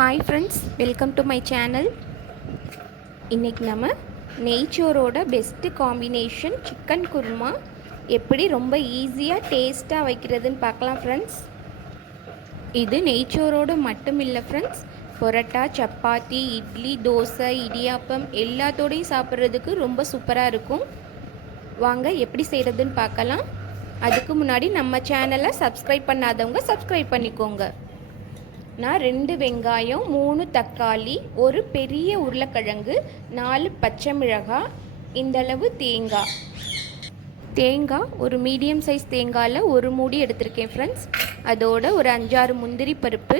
Hi friends, welcome to my channel. இன்றைக்கி நம்ம நெய்ச்சோரோட best combination chicken kurma எப்படி ரொம்ப ஈஸியாக டேஸ்ட்டாக வைக்கிறதுன்னு பார்க்கலாம் ஃப்ரெண்ட்ஸ். இது நெய்ச்சோரோடு மட்டும் இல்லை ஃப்ரெண்ட்ஸ், பரோட்டா, சப்பாத்தி, இட்லி, தோசை, இடியாப்பம் எல்லாத்தோடையும் சாப்பிட்றதுக்கு ரொம்ப சூப்பராக இருக்கும். வாங்க எப்படி செய்கிறதுன்னு பார்க்கலாம். அதுக்கு முன்னாடி நம்ம சேனலை சப்ஸ்கிரைப் பண்ணாதவங்க சப்ஸ்கிரைப் பண்ணிக்கோங்க. நான் 2 வெங்காயம், 3 தக்காளி, ஒரு பெரிய உருளைக்கிழங்கு, 4 பச்சை மிளகாய், இந்தளவு தேங்காய் ஒரு மீடியம் சைஸ் தேங்காயில் ஒரு மூடி எடுத்திருக்கேன் ஃப்ரெண்ட்ஸ். அதோட ஒரு 5-6 முந்திரி பருப்பு,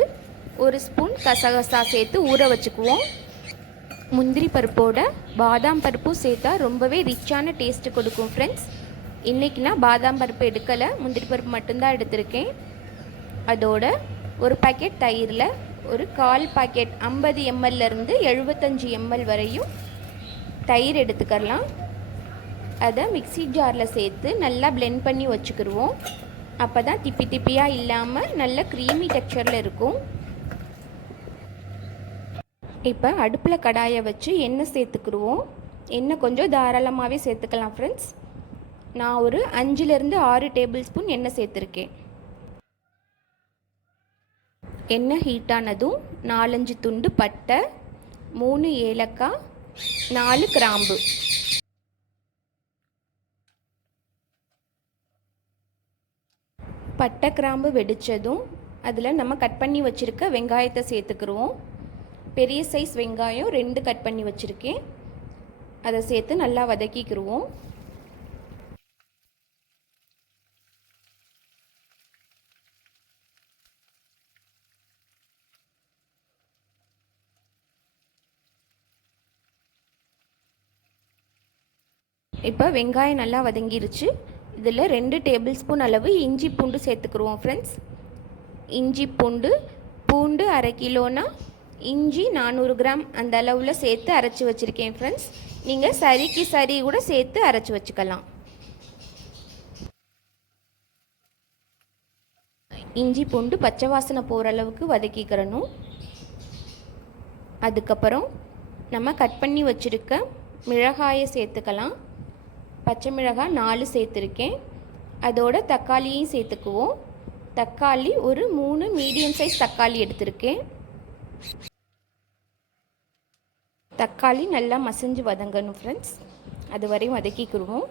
ஒரு ஸ்பூன் கசகசா சேர்த்து ஊற வச்சுக்குவோம். முந்திரி பருப்போட பாதாம் பருப்பும் சேர்த்தா ரொம்பவே ரிச்சான டேஸ்ட்டு கொடுக்கும் ஃப்ரெண்ட்ஸ். இன்றைக்கி நான் பாதாம் பருப்பு எடுக்கலை, முந்திரி பருப்பு மட்டும்தான் எடுத்திருக்கேன். அதோட ஒரு பாக்கெட் தயிரில் ஒரு 1/4 பாக்கெட் 50 ml-லேருந்து 75 ml வரையும் தயிர் எடுத்துக்கலாம். அதை மிக்சி ஜாரில் சேர்த்து நல்லா பிளெண்ட் பண்ணி வச்சுக்கிடுவோம். அப்போ தான் திப்பி திப்பியாக இல்லாமல் நல்ல க்ரீமி டெக்ஸ்சரில் இருக்கும். இப்போ அடுப்பில் கடாயை வச்சு எண்ணெய் சேர்த்துக்கிடுவோம். எண்ணெய் கொஞ்சம் தாராளமாகவே சேர்த்துக்கலாம் ஃப்ரெண்ட்ஸ். நான் ஒரு 5-6 டேபிள் ஸ்பூன் எண்ணெய் சேர்த்துருக்கேன். எண்ணெய் ஹீட்டானதும் 4-5 துண்டு பட்டை, 3 ஏலக்காய், 4 கிராம்பு, பட்டை கிராம்பு வெடித்ததும் அதில் நம்ம கட் பண்ணி வச்சுருக்க வெங்காயத்தை சேர்த்துக்கிடுவோம். பெரிய சைஸ் வெங்காயம் 2 கட் பண்ணி வச்சுருக்கேன். அதை சேர்த்து நல்லா வதக்கிக்கிடுவோம். இப்போ வெங்காயம் நல்லா வதங்கிருச்சு. இதில் 2 டேபிள் ஸ்பூன் அளவு இஞ்சி பூண்டு சேர்த்துக்குருவோம் ஃப்ரெண்ட்ஸ். இஞ்சி பூண்டு 1/2 கிலோனா இஞ்சி 400 கிராம் அந்த அளவில் சேர்த்து அரைச்சி வச்சுருக்கேன் ஃப்ரெண்ட்ஸ். நீங்கள் சரிக்கு சரி கூட சேர்த்து அரைச்சி வச்சுக்கலாம். இஞ்சி பூண்டு பச்சை வாசனை போகிற அளவுக்கு வதக்கிக்கிறணும். அதுக்கப்புறம் நம்ம கட் பண்ணி வச்சுருக்க மிளகாயை சேர்த்துக்கலாம். பச்சை மிளகாய் 4 சேர்த்துருக்கேன். அதோட தக்காளியும் சேர்த்துக்குவோம். தக்காளி ஒரு 3 மீடியம் சைஸ் தக்காளி எடுத்திருக்கேன். தக்காளி நல்லா மசிஞ்சு வதங்கணும் ஃப்ரெண்ட்ஸ். அது வரையும் வதக்கிக்கிடுவோம்.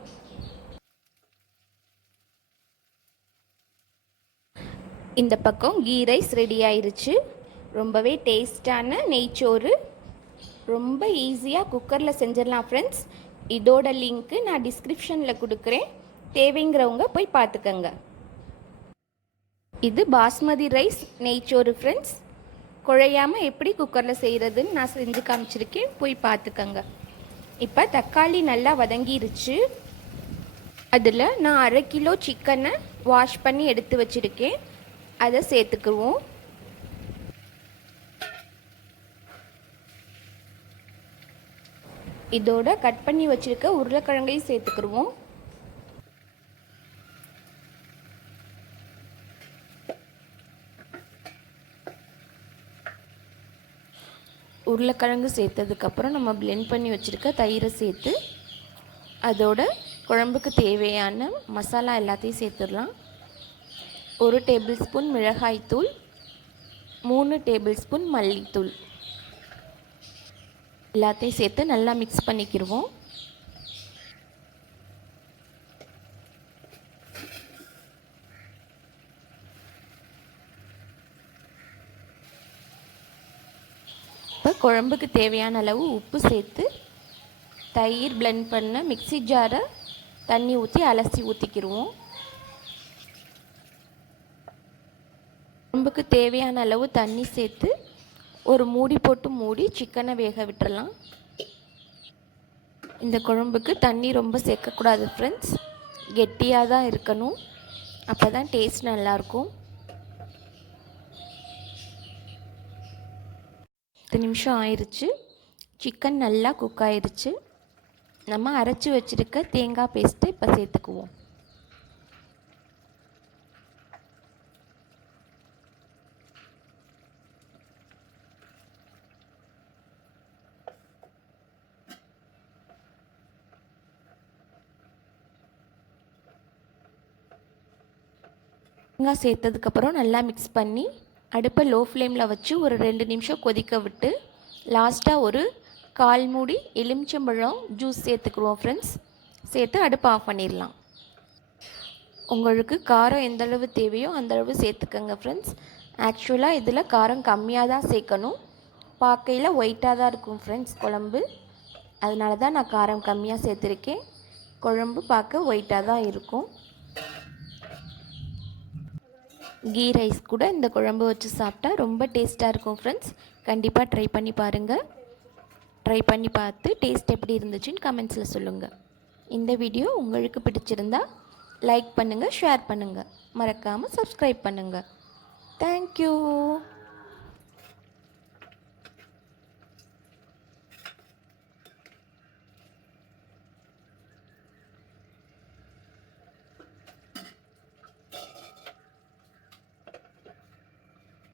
இந்த பக்கம் கீ ரைஸ் ரெடி ஆயிருச்சு. ரொம்பவே டேஸ்டான நெய்ச்சோறு ரொம்ப ஈஸியாக குக்கரில் செஞ்சிடலாம் ஃப்ரெண்ட்ஸ். இதோட லிங்க்கு நான் டிஸ்கிரிப்ஷனில் கொடுக்குறேன், தேவைங்கிறவங்க போய் பார்த்துக்கங்க. இது பாஸ்மதி ரைஸ் நெய்ச்சோறு ஃப்ரெண்ட்ஸ். குழையாமல் எப்படி குக்கரில் செய்கிறதுன்னு நான் செஞ்சு காமிச்சிருக்கேன், போய் பார்த்துக்கங்க. இப்போ தக்காளி நல்லா வதங்கிருச்சு. அதில் நான் 1/2 கிலோ சிக்கனை வாஷ் பண்ணி எடுத்து வச்சுருக்கேன். அதை சேர்த்துக்குவோம். இதோட கட் பண்ணி வச்சுருக்க உருளைக்கிழங்கையும் சேர்த்துக்கிடுவோம். உருளைக்கிழங்கு சேர்த்ததுக்கப்புறம் நம்ம பிளெண்ட் பண்ணி வச்சுருக்க தயிரை சேர்த்து அதோட குழம்புக்கு தேவையான மசாலா எல்லாத்தையும் சேர்த்துடலாம். 1 டேபிள் ஸ்பூன் மிளகாய்த்தூள், 3 டேபிள் ஸ்பூன் மல்லித்தூள் எல்லாத்தையும் சேர்த்து நல்லா மிக்ஸ் பண்ணிக்கிடுவோம். இப்போ குழம்புக்கு தேவையான அளவு உப்பு சேர்த்து தயிர் பிளெண்ட் பண்ண மிக்ஸி ஜாரை தண்ணி ஊற்றி அலசி ஊற்றிக்கிடுவோம். குழம்புக்கு தேவையான அளவு தண்ணி சேர்த்து ஒரு மூடி போட்டு மூடி சிக்கனை வேக விட்டுறலாம். இந்த குழம்புக்கு தண்ணி ரொம்ப சேர்க்கக்கூடாது ஃப்ரெண்ட்ஸ், கெட்டியாக தான் இருக்கணும். அப்போ தான் டேஸ்ட் நல்லாயிருக்கும். 10 நிமிஷம் ஆயிடுச்சு. சிக்கன் நல்லா குக் ஆயிடுச்சு. நம்ம அரைச்சி வச்சுருக்க தேங்காய் பேஸ்ட்டை இப்போ சேர்த்துக்குவோம். தேங்காய் சேர்த்ததுக்கப்புறம் நல்லா மிக்ஸ் பண்ணி அடுப்பை லோ ஃப்ளேமில் வச்சு ஒரு 2 நிமிஷம் கொதிக்க விட்டு லாஸ்ட்டாக ஒரு 1/4 மூடி எலுமிச்சம்பழம் ஜூஸ் சேர்த்துக்குருவோம் ஃப்ரெண்ட்ஸ். சேர்த்து அடுப்பை ஆஃப் பண்ணிடலாம். உங்களுக்கு காரம் எந்தளவு தேவையோ அந்தளவு சேர்த்துக்கங்க ஃப்ரெண்ட்ஸ். ஆக்சுவலாக இதில் காரம் கம்மியாக தான் சேர்க்கணும். பார்க்கையில் ஒயிட்டாக தான் இருக்கும் ஃப்ரெண்ட்ஸ் குழம்பு. அதனால தான் நான் காரம் கம்மியாக சேர்த்துருக்கேன். குழம்பு பார்க்க ஒயிட்டாக தான் இருக்கும். கீ ரைஸ் கூட இந்த குழம்பு வச்சு சாப்பிட்டா ரொம்ப டேஸ்ட்டாக இருக்கும் ஃப்ரெண்ட்ஸ். கண்டிப்பாக ட்ரை பண்ணி பாருங்கள். ட்ரை பண்ணி பார்த்து டேஸ்ட் எப்படி இருந்துச்சுன்னு கமெண்ட்ஸில் சொல்லுங்கள். இந்த வீடியோ உங்களுக்கு பிடிச்சிருந்தா லைக் பண்ணுங்கள், ஷேர் பண்ணுங்கள், மறக்காமல் சப்ஸ்கிரைப் பண்ணுங்கள். தேங்க்யூ.